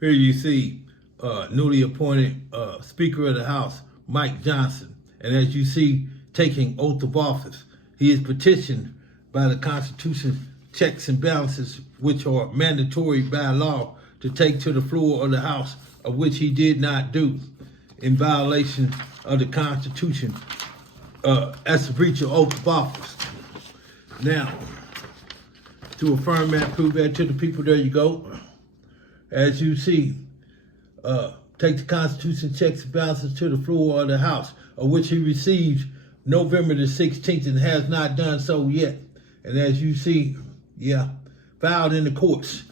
Here you see newly appointed Speaker of the House, Mike Johnson. And as you see, taking oath of office, he is petitioned by the Constitution checks and balances, which are mandatory by law to take to the floor of the House, of which he did not do in violation of the Constitution. That's a breach of oath of office. Now, to affirm that, prove that to the people, there you go. As you see, take the Constitution checks and balances to the floor of the House, of which he received November the 16th and has not done so yet. And as you see, filed in the courts.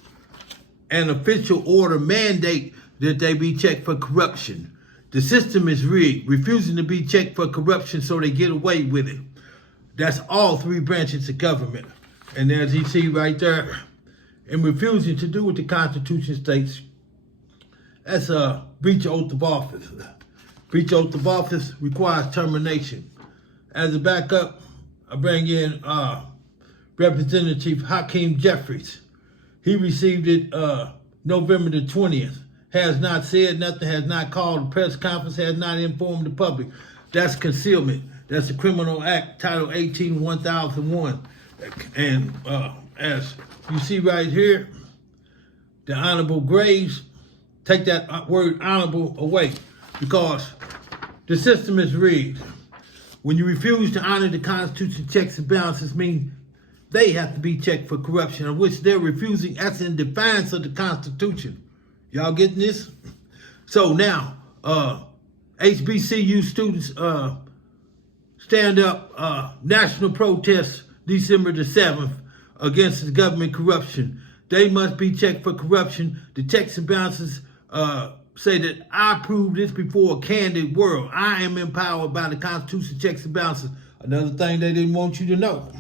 An official order mandate that they be checked for corruption. The system is rigged, refusing to be checked for corruption so they get away with it. That's all three branches of government. And as you see right there, in refusing to do what the Constitution states, that's a breach of oath of office. Breach of oath of office requires termination. As a backup, I bring in Representative Hakeem Jeffries. He received it November the 20th. Has not said nothing, has not called a press conference, has not informed the public. That's concealment. That's a criminal act, Title 18, 1001. And as you see right here, the Honorable Graves, take that word honorable away, because the system is rigged. When you refuse to honor the Constitution checks and balances, mean they have to be checked for corruption, of which they're refusing. That's in defiance of the Constitution. Y'all getting this? So now, HBCU students stand up national protest December the 7th against the government corruption. They must be checked for corruption. The checks and balances say that I proved this before a candid world. I am empowered by the Constitution checks and balances. Another thing they didn't want you to know.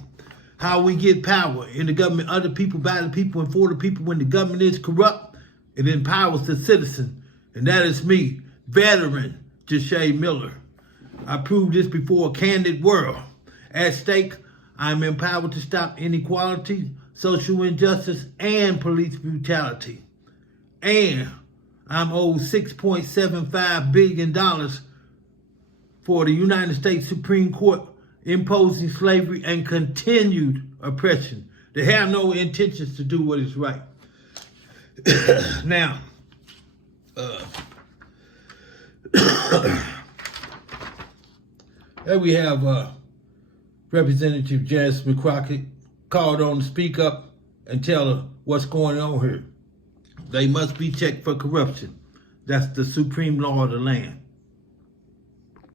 How we get power in the government, other people, by the people, and for the people. When the government is corrupt, it empowers the citizen. And that is me, veteran Jasmine Miller. I proved this before a candid world. At stake, I am empowered to stop inequality, social injustice, and police brutality. And I'm owed $6.75 billion for the United States Supreme Court imposing slavery and continued oppression. They have no intentions to do what is right. Now, there we have Representative Jasmine Crockett called on to speak up and tell her what's going on here. They must be checked for corruption. That's the supreme law of the land.